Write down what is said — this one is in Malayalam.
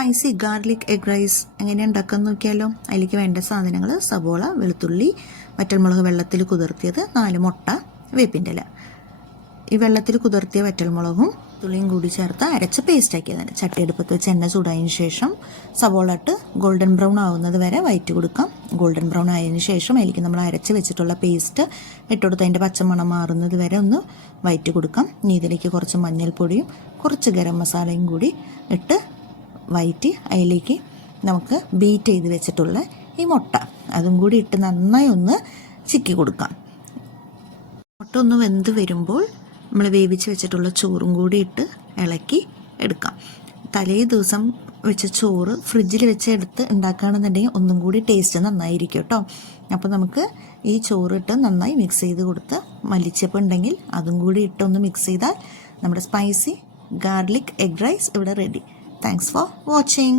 സ്പൈസി ഗാർലിക് എഗ് റൈസ് എങ്ങനെ ഉണ്ടാക്കാൻ നോക്കിയാലോ. അതിലേക്ക് വേണ്ട സാധനങ്ങൾ: സവോള, വെളുത്തുള്ളി, വറ്റൽമുളക് വെള്ളത്തിൽ കുതിർത്തിയത്, 4 മുട്ട, വേപ്പിൻ്റെ ഇല. ഈ വെള്ളത്തിൽ കുതിർത്തിയ വറ്റൽമുളകും തുള്ളിയും കൂടി ചേർത്ത് അരച്ച് പേസ്റ്റ് ആക്കിയതാണ്. ചട്ടിയെടുപ്പത്ത് വെച്ച് എണ്ണ ചൂടായതിന് ശേഷം സവോള ഇട്ട് ഗോൾഡൻ ബ്രൗൺ ആവുന്നത് വരെ വഴറ്റി കൊടുക്കാം. ഗോൾഡൻ ബ്രൗൺ ആയതിന് ശേഷം അതിലേക്ക് നമ്മൾ അരച്ച് വെച്ചിട്ടുള്ള പേസ്റ്റ് ഇട്ടുകൊടുത്ത് അതിൻ്റെ പച്ചമണം മാറുന്നത് വരെ ഒന്ന് വഴറ്റി കൊടുക്കാം. ഇനി ഇതിലേക്ക് കുറച്ച് മഞ്ഞൾപ്പൊടിയും കുറച്ച് ഗരം മസാലയും കൂടി ഇട്ട് വഴറ്റി അതിലേക്ക് നമുക്ക് ബീറ്റ് ചെയ്ത് വെച്ചിട്ടുള്ള ഈ മുട്ട അതും കൂടി ഇട്ട് നന്നായി ഒന്ന് ചിക്കി കൊടുക്കാം. മുട്ട ഒന്ന് വെന്ത് വരുമ്പോൾ നമ്മൾ വേവിച്ച് വെച്ചിട്ടുള്ള ചോറും കൂടി ഇട്ട് ഇളക്കി എടുക്കാം. തലേ ദിവസം വെച്ച ചോറ് ഫ്രിഡ്ജിൽ വെച്ച് എടുത്ത് ഉണ്ടാക്കുകയാണെന്നുണ്ടെങ്കിൽ ഒന്നും കൂടി ടേസ്റ്റ് നന്നായിരിക്കും കേട്ടോ. അപ്പോൾ നമുക്ക് ഈ ചോറിട്ട് നന്നായി മിക്സ് ചെയ്ത് കൊടുത്ത് മല്ലിച്ചപ്പ് ഉണ്ടെങ്കിൽ അതും കൂടി ഇട്ടൊന്ന് മിക്സ് ചെയ്താൽ നമ്മുടെ സ്പൈസി ഗാർലിക് എഗ് റൈസ് ഇവിടെ റെഡി. Thanks for watching.